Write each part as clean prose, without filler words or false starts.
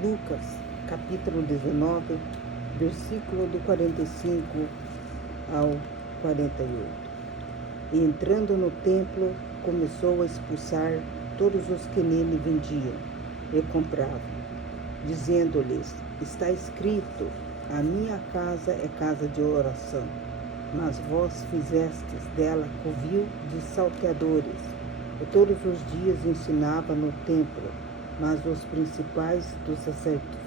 Lucas, capítulo 19, versículo do 45 ao 48. E entrando no templo, começou a expulsar todos os que nele vendiam e compravam, dizendo-lhes: está escrito, a minha casa é casa de oração, mas vós fizestes dela covil de salteadores. E todos os dias ensinava no templo, mas os principais dos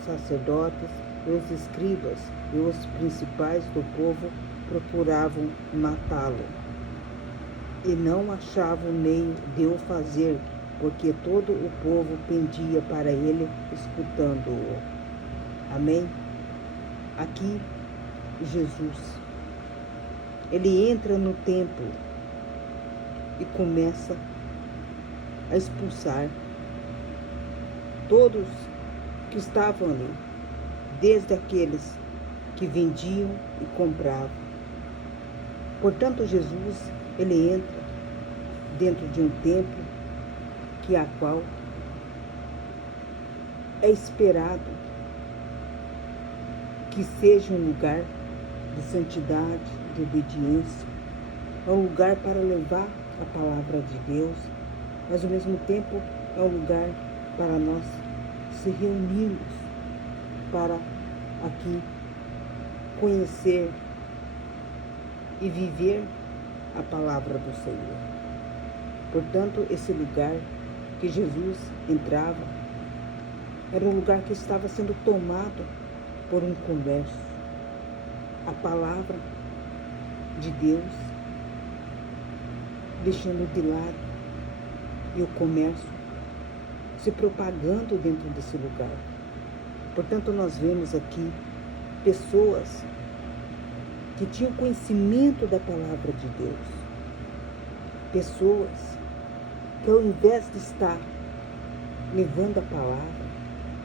sacerdotes e os escribas e os principais do povo procuravam matá-lo. E não achavam meio de o fazer, porque todo o povo pendia para ele, escutando-o. Amém? Aqui, Jesus, ele entra no templo e começa a expulsar todos que estavam ali, desde aqueles que vendiam e compravam. Portanto, Jesus, ele entra dentro de um templo que a qual é esperado que seja um lugar de santidade, de obediência, é um lugar para levar a palavra de Deus, mas ao mesmo tempo é um lugar para nós se reunirmos, para aqui conhecer e viver a palavra do Senhor. Portanto, esse lugar que Jesus entrava era um lugar que estava sendo tomado por um comércio. A palavra de Deus deixando de lado e o comércio se propagando dentro desse lugar. Portanto, nós vemos aqui pessoas que tinham conhecimento da palavra de Deus. Pessoas que, ao invés de estar levando a palavra,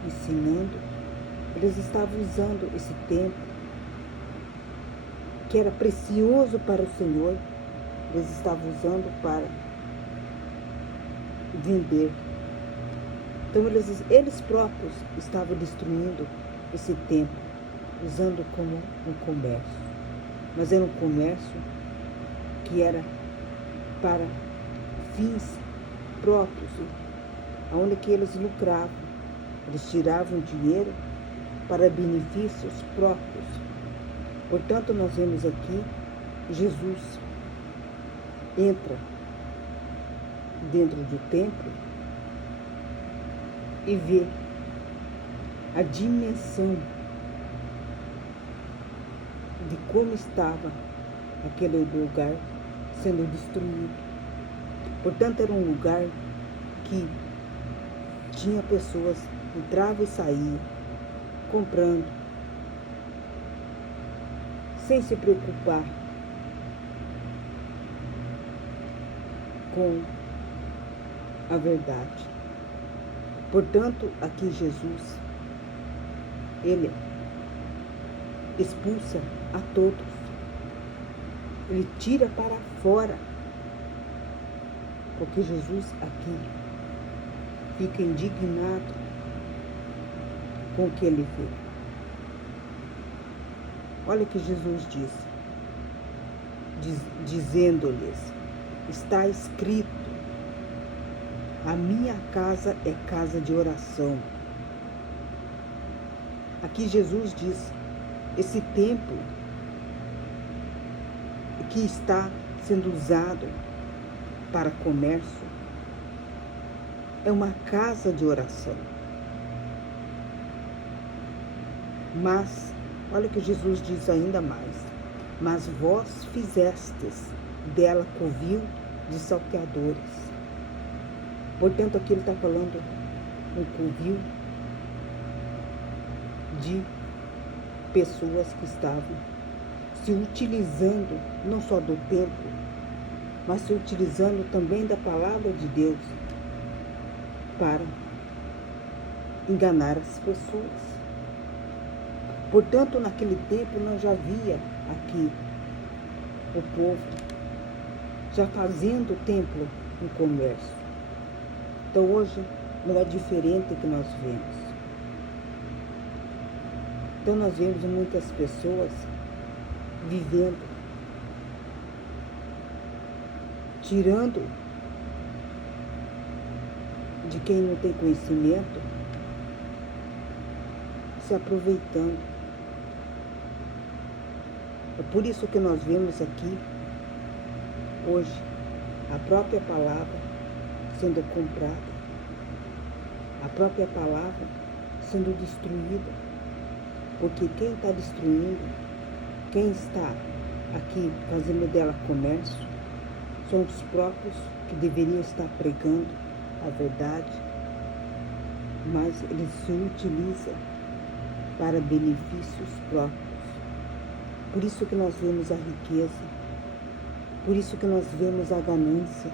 ensinando, eles estavam usando esse tempo que era precioso para o Senhor, eles estavam usando para vender. Então, eles próprios estavam destruindo esse templo, usando como um comércio. Mas era um comércio que era para fins próprios, onde que eles lucravam. Eles tiravam dinheiro para benefícios próprios. Portanto, nós vemos aqui Jesus entra dentro do templo e vê a dimensão de como estava aquele lugar sendo destruído. Portanto, era um lugar que tinha pessoas que entravam e saíam, comprando, sem se preocupar com a verdade. Portanto, aqui Jesus, ele expulsa a todos. Ele tira para fora. Porque Jesus aqui fica indignado com o que ele vê. Olha o que Jesus dizendo-lhes: está escrito, a minha casa é casa de oração. Aqui Jesus diz, esse templo que está sendo usado para comércio é uma casa de oração. Mas, olha o que Jesus diz ainda mais, mas vós fizestes dela covil de salteadores. Portanto, aqui ele está falando um covil de pessoas que estavam se utilizando não só do templo, mas se utilizando também da palavra de Deus para enganar as pessoas. Portanto, naquele tempo nós já via aqui o povo já fazendo o templo um comércio. Então hoje não é diferente que nós vemos. Então nós vemos muitas pessoas vivendo, tirando de quem não tem conhecimento, se aproveitando. É por isso que nós vemos aqui, hoje, a própria palavra sendo comprada, a própria palavra sendo destruída. Porque quem está destruindo, quem está aqui fazendo dela comércio, são os próprios que deveriam estar pregando a verdade, mas eles se utilizam para benefícios próprios. Por isso que nós vemos a riqueza, por isso que nós vemos a ganância,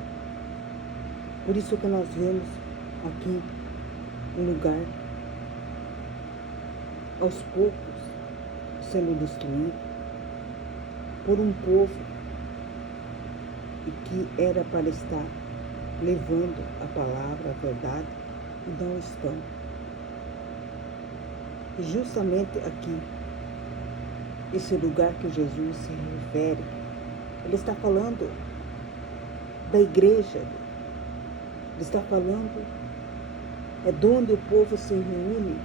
por isso que nós vemos aqui um lugar, aos poucos, sendo destruído por um povo que era para estar levando a palavra, a verdade, e não estão. Justamente aqui, esse lugar que Jesus se refere, ele está falando da igreja, ele está falando de onde o povo se reúne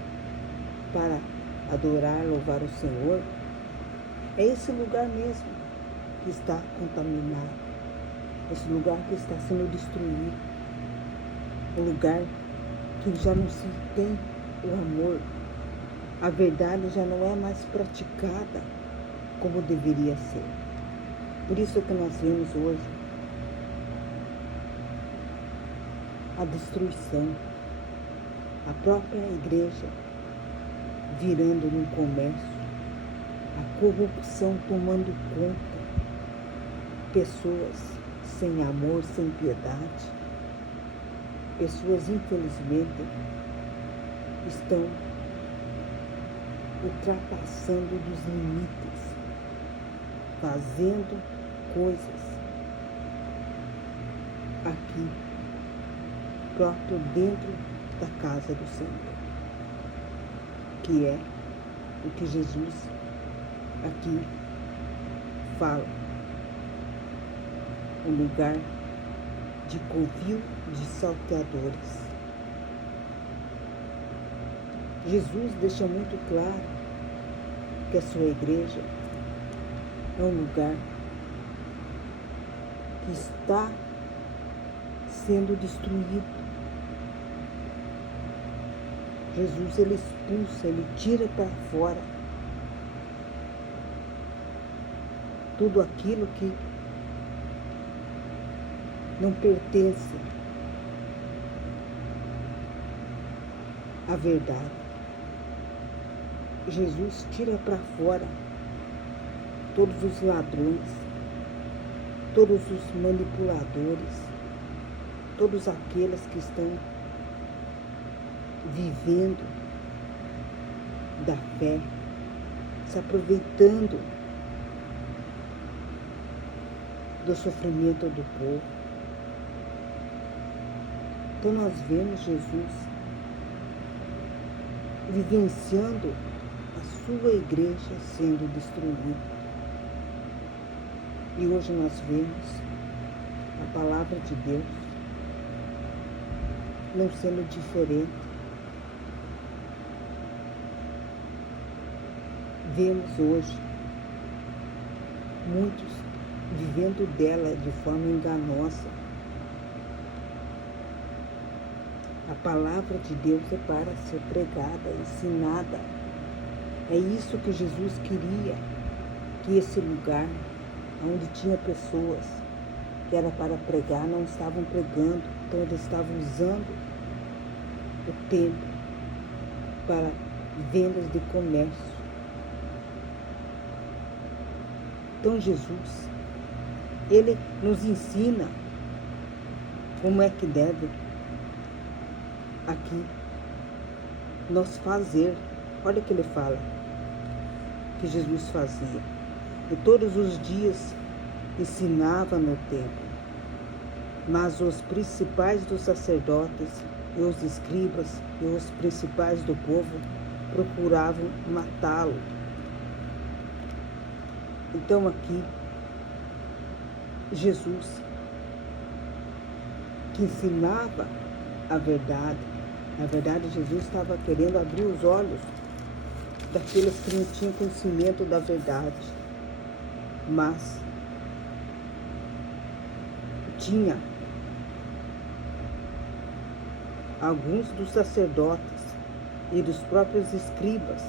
para adorar, louvar o Senhor. É esse lugar mesmo que está contaminado, esse lugar que está sendo destruído, um lugar que já não se tem o amor, a verdade já não é mais praticada como deveria ser. Por isso que nós vemos hoje a destruição, a própria igreja virando num comércio, a corrupção tomando conta, pessoas sem amor, sem piedade, pessoas infelizmente estão ultrapassando dos limites, fazendo coisas aqui, próprio dentro da casa do Senhor, que é o que Jesus aqui fala, um lugar de covil de salteadores. Jesus deixa muito claro que a sua igreja é um lugar que está sendo destruído. Jesus, ele expulsa, ele tira para fora tudo aquilo que não pertence à verdade. Jesus tira para fora todos os ladrões, todos os manipuladores, todos aqueles que estão vivendo da fé, se aproveitando do sofrimento do povo. Então nós vemos Jesus vivenciando a sua igreja sendo destruída. E hoje nós vemos a palavra de Deus não sendo diferente. Vemos hoje muitos vivendo dela de forma enganosa. A palavra de Deus é para ser pregada, ensinada. É isso que Jesus queria, que esse lugar onde tinha pessoas que era para pregar, não estavam pregando, então eles estavam usando o templo para vendas de comércio. Então Jesus, ele nos ensina como é que deve aqui nós fazer. Olha o que ele fala, que Jesus fazia. E todos os dias ensinava no templo, mas os principais dos sacerdotes e os escribas e os principais do povo procuravam matá-lo. Então aqui, Jesus, que ensinava a verdade, na verdade Jesus estava querendo abrir os olhos daqueles que não tinham conhecimento da verdade, mas tinha alguns dos sacerdotes e dos próprios escribas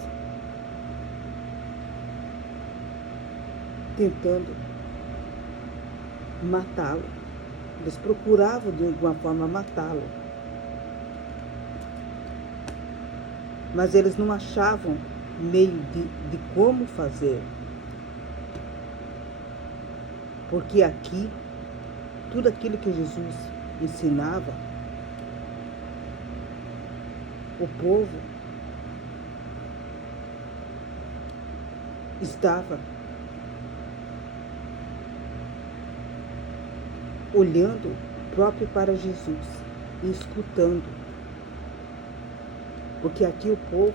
tentando matá-lo. Eles procuravam de alguma forma matá-lo, mas eles não achavam meio de como fazer, porque aqui tudo aquilo que Jesus ensinava, o povo estava olhando próprio para Jesus e escutando, porque aqui o povo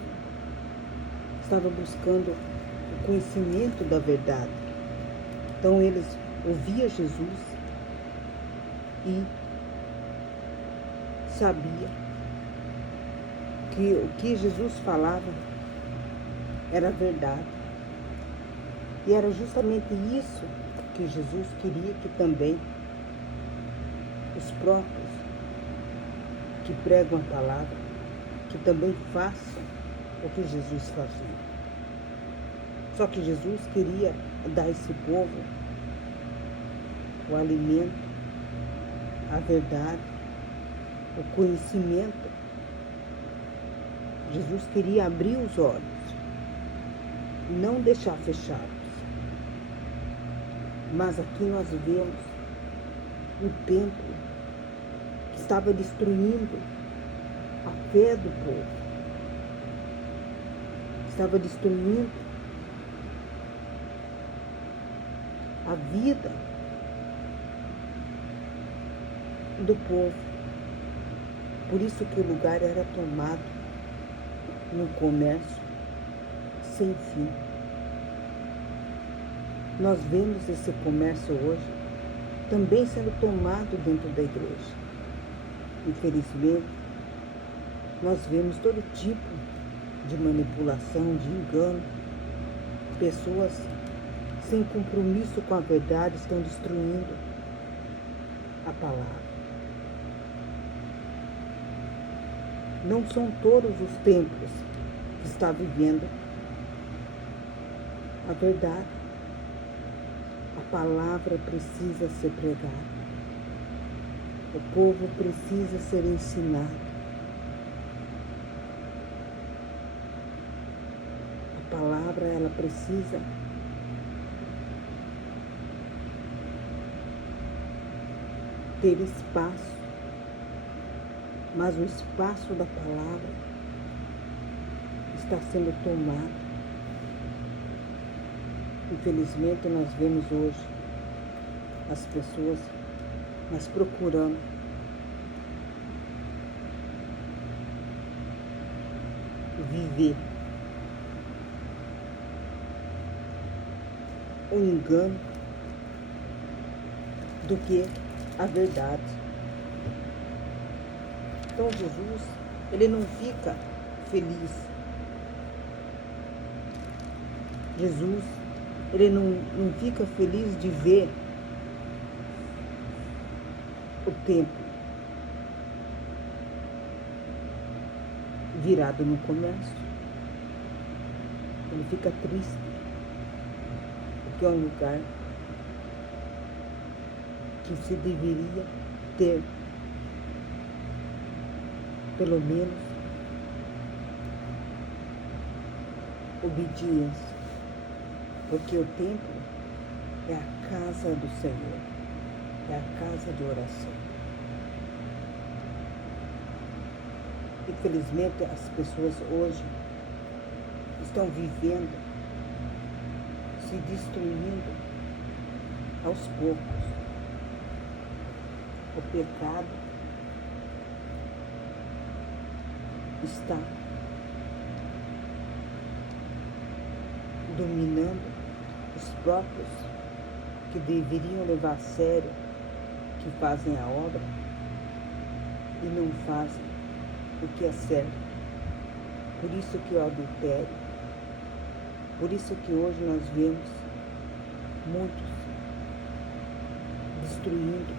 estava buscando o conhecimento da verdade. Então eles ouviam Jesus e sabia que o que Jesus falava era verdade. E era justamente isso que Jesus queria que também os próprios que pregam a palavra, que também façam o que Jesus fazia. Só que Jesus queria dar a esse povo o alimento, a verdade, o conhecimento. Jesus queria abrir os olhos, não deixar fechados. Mas aqui nós vemos um templo que estava destruindo a fé do povo, estava destruindo a vida do povo. Por isso que o lugar era tomado num comércio sem fim. Nós vemos esse comércio hoje também sendo tomado dentro da igreja. Infelizmente, nós vemos todo tipo de manipulação, de engano. Pessoas sem compromisso com a verdade estão destruindo a palavra. Não são todos os templos que estão vivendo a verdade. A palavra precisa ser pregada. O povo precisa ser ensinado. A palavra, ela precisa ter espaço, mas o espaço da palavra está sendo tomado. Infelizmente, nós vemos hoje as pessoas mas procurando viver o engano do que a verdade. Então Jesus, ele não fica feliz. Jesus, ele não fica feliz de ver o templo virado no comércio. Ele fica triste, porque é um lugar que se deveria ter, pelo menos, obediência, porque o templo é a casa do Senhor, é a casa de oração. Infelizmente, as pessoas hoje estão vivendo, se destruindo aos poucos. O pecado está dominando os próprios que deveriam levar a sério, que fazem a obra e não fazem o que é certo. Por isso que o adultério, por isso que hoje nós vemos muitos destruindo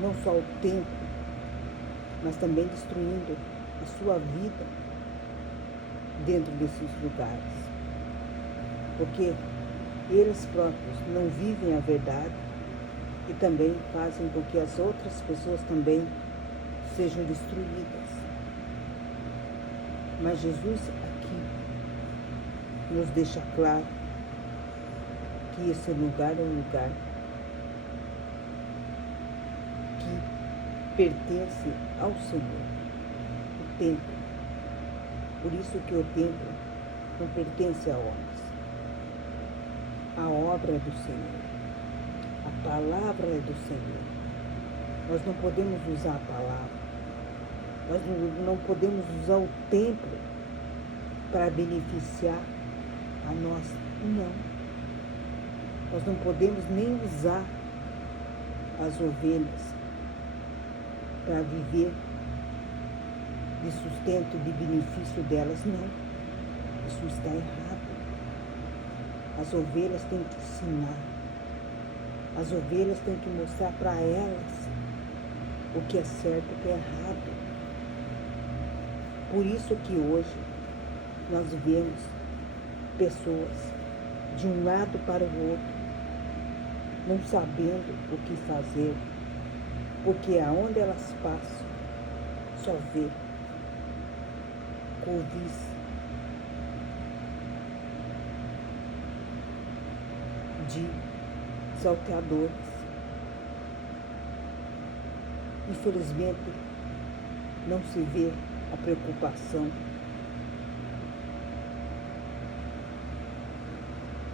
não só o templo, mas também destruindo a sua vida dentro desses lugares. Porque eles próprios não vivem a verdade e também fazem com que as outras pessoas também sejam destruídas. Mas Jesus aqui nos deixa claro que esse lugar é um lugar que pertence ao Senhor, o templo. Por isso que o templo não pertence a homens. A obra é do Senhor. A palavra é do Senhor. Nós não podemos usar a palavra. Nós não podemos usar o templo para beneficiar a nós. Não. Nós não podemos nem usar as ovelhas para viver de sustento, de benefício delas. Não. Isso está errado. As ovelhas têm que ensinar. As ovelhas têm que mostrar para elas o que é certo e o que é errado. Por isso que hoje nós vemos pessoas de um lado para o outro, não sabendo o que fazer, porque aonde elas passam só vê covis de salteadores. Infelizmente, não se vê a preocupação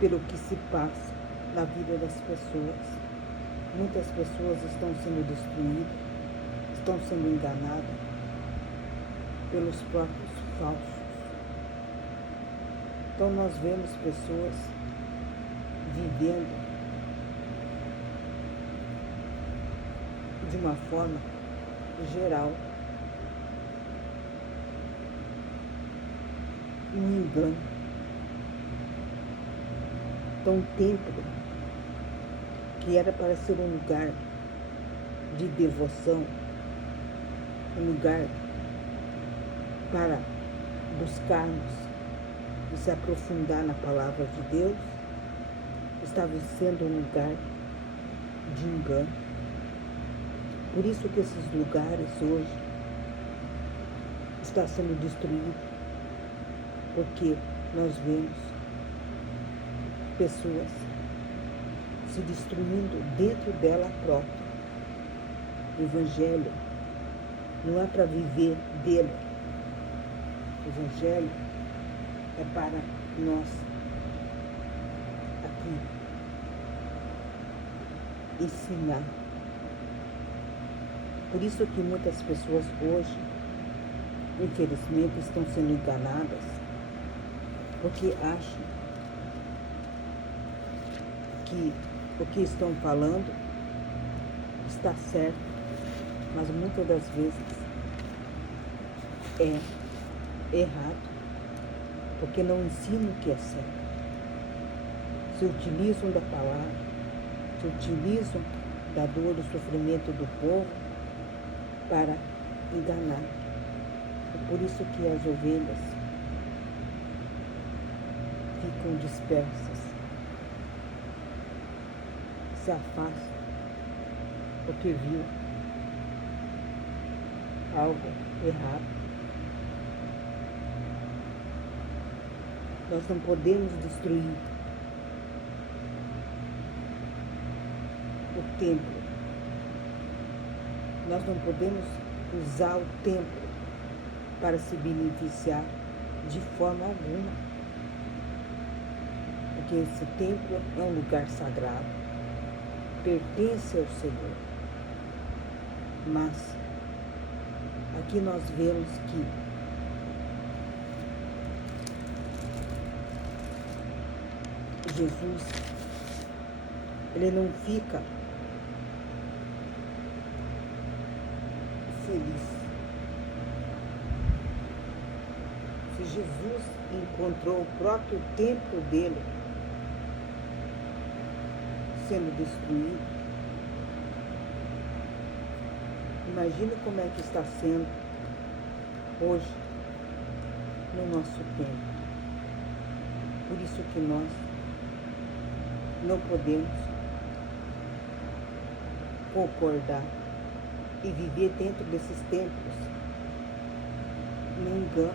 pelo que se passa na vida das pessoas. Muitas pessoas estão sendo destruídas, estão sendo enganadas pelos próprios falsos. Então nós vemos pessoas vivendo de uma forma geral um engano. Então o templo, que era para ser um lugar de devoção, um lugar para buscarmos e se aprofundar na palavra de Deus, estava sendo um lugar de engano. Por isso que esses lugares hoje estão sendo destruídos, porque nós vemos pessoas se destruindo dentro dela própria. O Evangelho não é para viver dele. O Evangelho é para nós aqui ensinar. Por isso que muitas pessoas hoje, infelizmente, estão sendo enganadas, porque acham que o que estão falando está certo, mas muitas das vezes é errado, porque não ensinam o que é certo. Se utilizam da palavra, se utilizam da dor, do sofrimento do povo para enganar. É por isso que as ovelhas ficam dispersas, se afastam, porque viu algo errado. Nós não podemos destruir o templo. Nós não podemos usar o templo para se beneficiar de forma alguma. Porque esse templo é um lugar sagrado, pertence ao Senhor. Mas aqui nós vemos que Jesus, ele não fica feliz. Se Jesus encontrou o próprio templo dele sendo destruído, imagine como é que está sendo hoje no nosso tempo. Por isso que nós não podemos concordar e viver dentro desses templos no engano,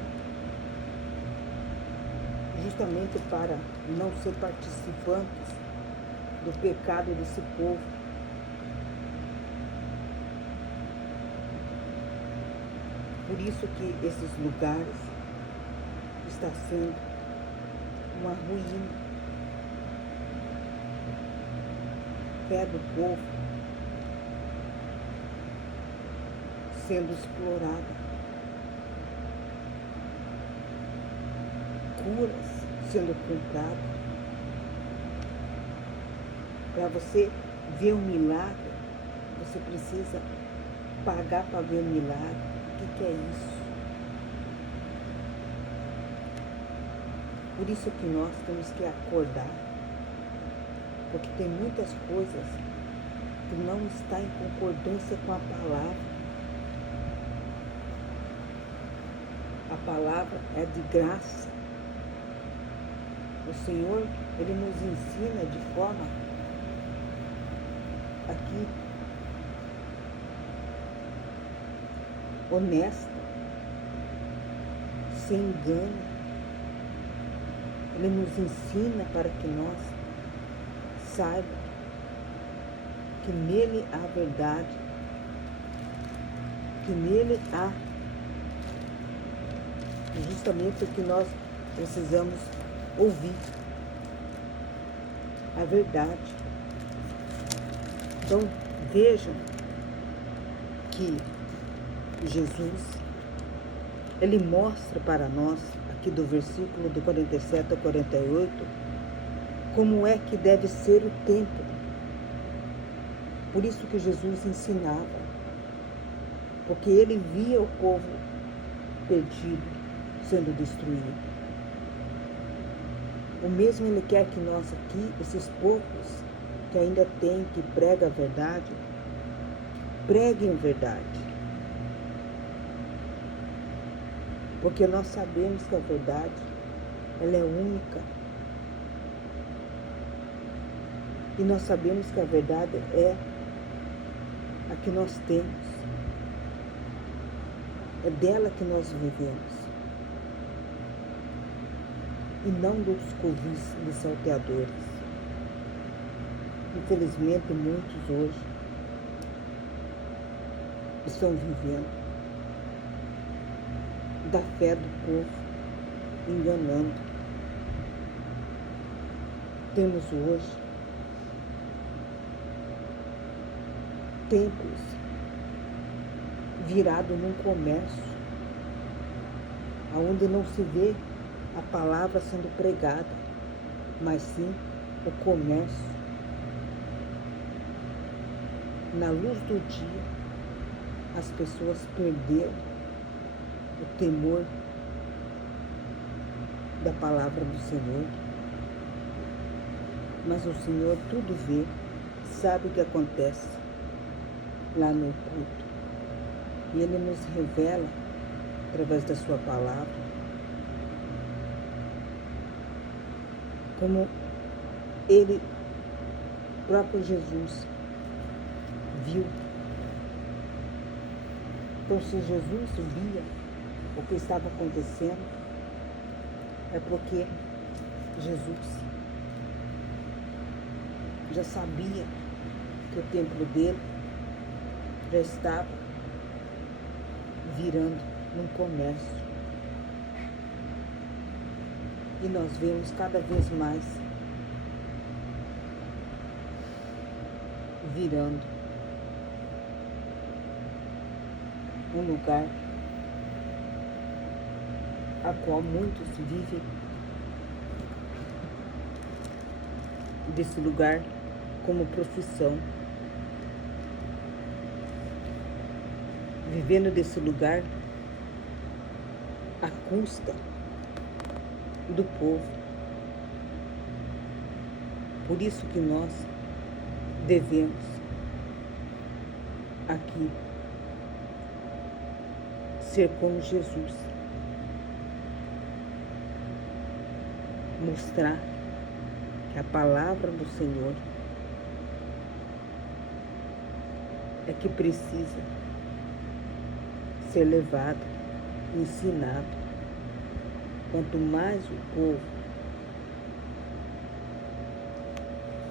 justamente para não ser participantes do pecado desse povo. Por isso que esses lugares estão sendo uma ruína. Fé do povo sendo explorada, curas sendo compradas. Para você ver um milagre, você precisa pagar para ver um milagre. O que é isso? Por isso que nós temos que acordar, porque tem muitas coisas que não estão em concordância com a palavra. A palavra é de graça. O Senhor, ele nos ensina de forma aqui honesta, sem engano. Ele nos ensina para que nós saibamos que nele há verdade, que nele há justamente o que nós precisamos ouvir, a verdade. Então vejam que Jesus, ele mostra para nós, aqui do versículo do 47 ao 48, como é que deve ser o templo. Por isso que Jesus ensinava, porque ele via o povo perdido sendo destruído. O mesmo ele quer que nós aqui, esses poucos que ainda tem, que prega a verdade, preguem a verdade. Porque nós sabemos que a verdade, ela é única. E nós sabemos que a verdade é a que nós temos. É dela que nós vivemos. E não dos covis dos salteadores. Infelizmente, muitos hoje estão vivendo da fé do povo, enganando. Temos hoje templos virados num comércio, onde não se vê a palavra sendo pregada, mas sim o comércio. Na luz do dia, as pessoas perderam o temor da palavra do Senhor. Mas o Senhor tudo vê, sabe o que acontece lá no culto. E Ele nos revela, através da sua palavra, como Ele, próprio Jesus, viu. Então, se Jesus via o que estava acontecendo, é porque Jesus já sabia que o templo dele já estava virando num comércio. E nós vemos cada vez mais virando um lugar a qual muitos vivem desse lugar como profissão, vivendo desse lugar à custa do povo. Por isso que nós devemos aqui ser como Jesus, mostrar que a palavra do Senhor é que precisa ser levada, ensinado. Quanto mais o povo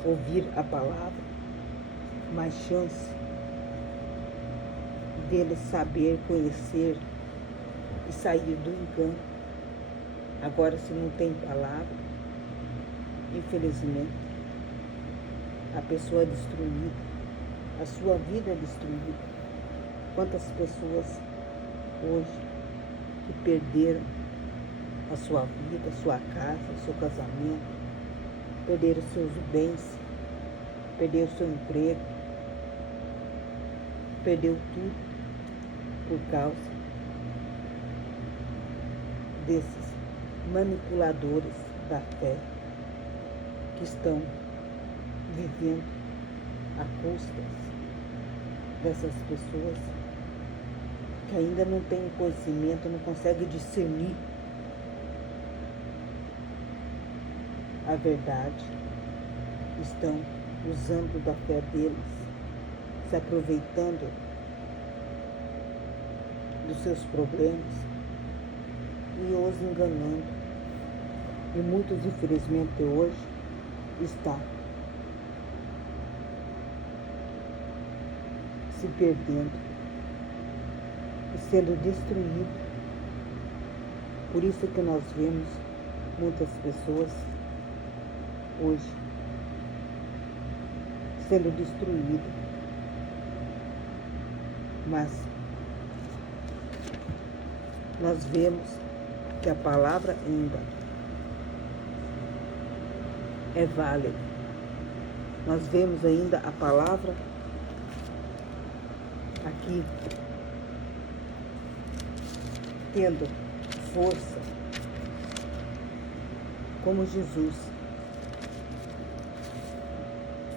ouvir a palavra, mais chance dele saber, conhecer e sair do engano. Agora, se não tem palavra, infelizmente, a pessoa é destruída, a sua vida é destruída. Quantas pessoas hoje que perderam a sua vida, a sua casa, o seu casamento, perderam seus bens, perdeu seu emprego, perdeu tudo por causa desses manipuladores da fé que estão vivendo a custas dessas pessoas que ainda não têm conhecimento, não conseguem discernir a verdade, estão usando da fé deles, se aproveitando dos seus problemas e os enganando. E muitos, infelizmente, hoje estão se perdendo e sendo destruídos. Por isso que nós vemos muitas pessoas hoje sendo destruídas. Mas nós vemos que a palavra ainda é válida. Nós vemos ainda a palavra aqui tendo força, como Jesus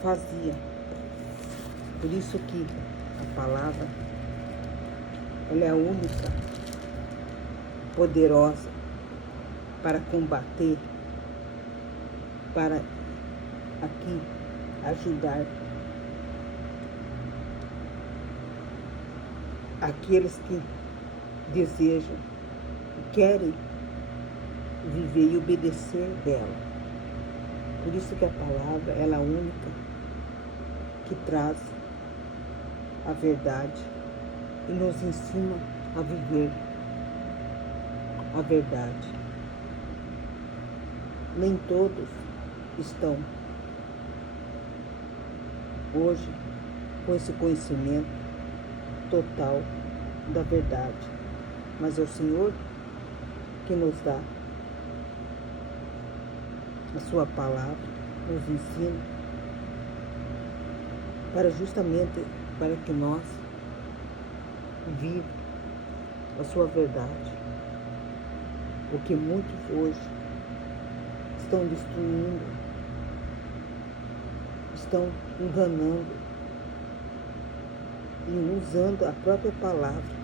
fazia. Por isso que a palavra, ela é a única poderosa para combater, para aqui ajudar aqueles que desejam e querem viver e obedecer dela. Por isso que a palavra, ela é a única que traz a verdade e nos ensina a viver a verdade. Nem todos estão hoje com esse conhecimento total da verdade, mas é o Senhor que nos dá a sua palavra, nos ensina para justamente para que nós vivamos a sua verdade. Porque muitos hoje estão destruindo, estão enganando e usando a própria palavra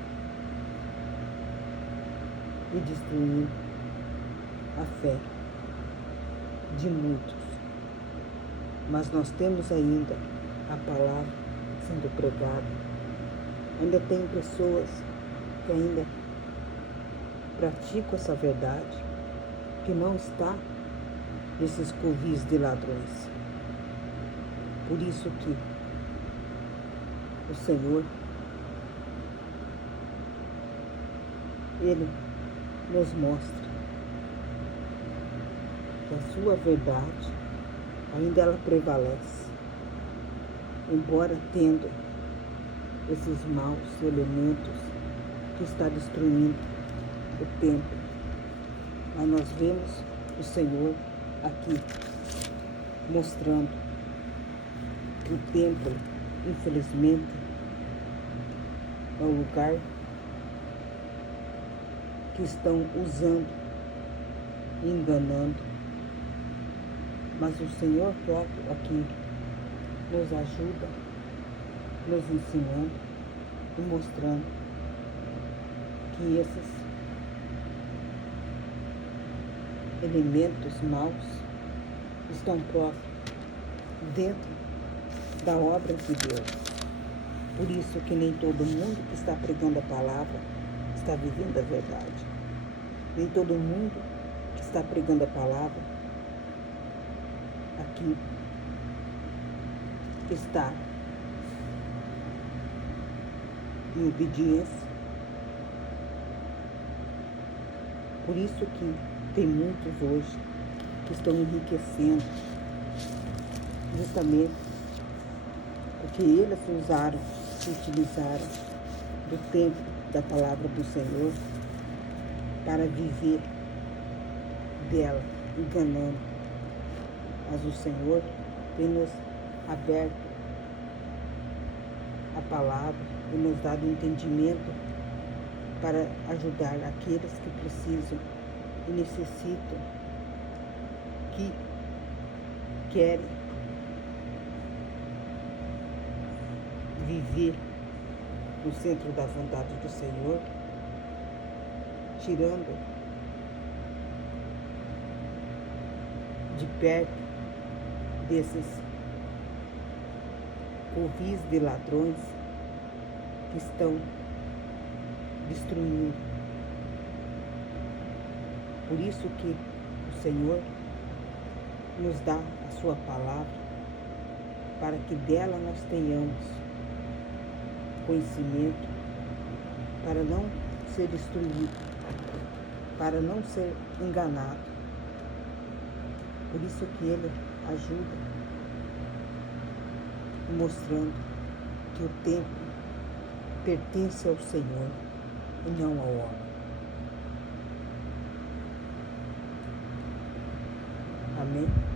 e destruindo a fé de muitos. Mas nós temos ainda a palavra sendo pregada. Ainda tem pessoas que ainda praticam essa verdade, que não está nesses covis de ladrões. Por isso que o Senhor, Ele nos mostra que a sua verdade ainda ela prevalece, embora tendo esses maus elementos que está destruindo o templo. Mas nós vemos o Senhor aqui mostrando que o templo, infelizmente, é o lugar que estão usando, enganando. Mas o Senhor próprio aqui nos ajuda, nos ensinando e mostrando que esses elementos maus estão próprios dentro da obra de Deus. Por isso que nem todo mundo que está pregando a palavra está vivendo a verdade. Nem todo mundo que está pregando a palavra aqui está em obediência. Por isso que tem muitos hoje que estão enriquecendo, justamente porque eles usaram, se utilizaram do tempo da palavra do Senhor para viver dela, enganando. Mas o Senhor tem nos aberto a palavra e nos dado entendimento para ajudar aqueles que precisam e necessitam, que querem viver no centro da vontade do Senhor, tirando de perto desses covis de ladrões que estão destruindo. Por isso que o Senhor nos dá a sua palavra, para que dela nós tenhamos conhecimento, para não ser destruído, para não ser enganado. Por isso que Ele ajuda, mostrando que o tempo pertence ao Senhor e não ao homem. Amém?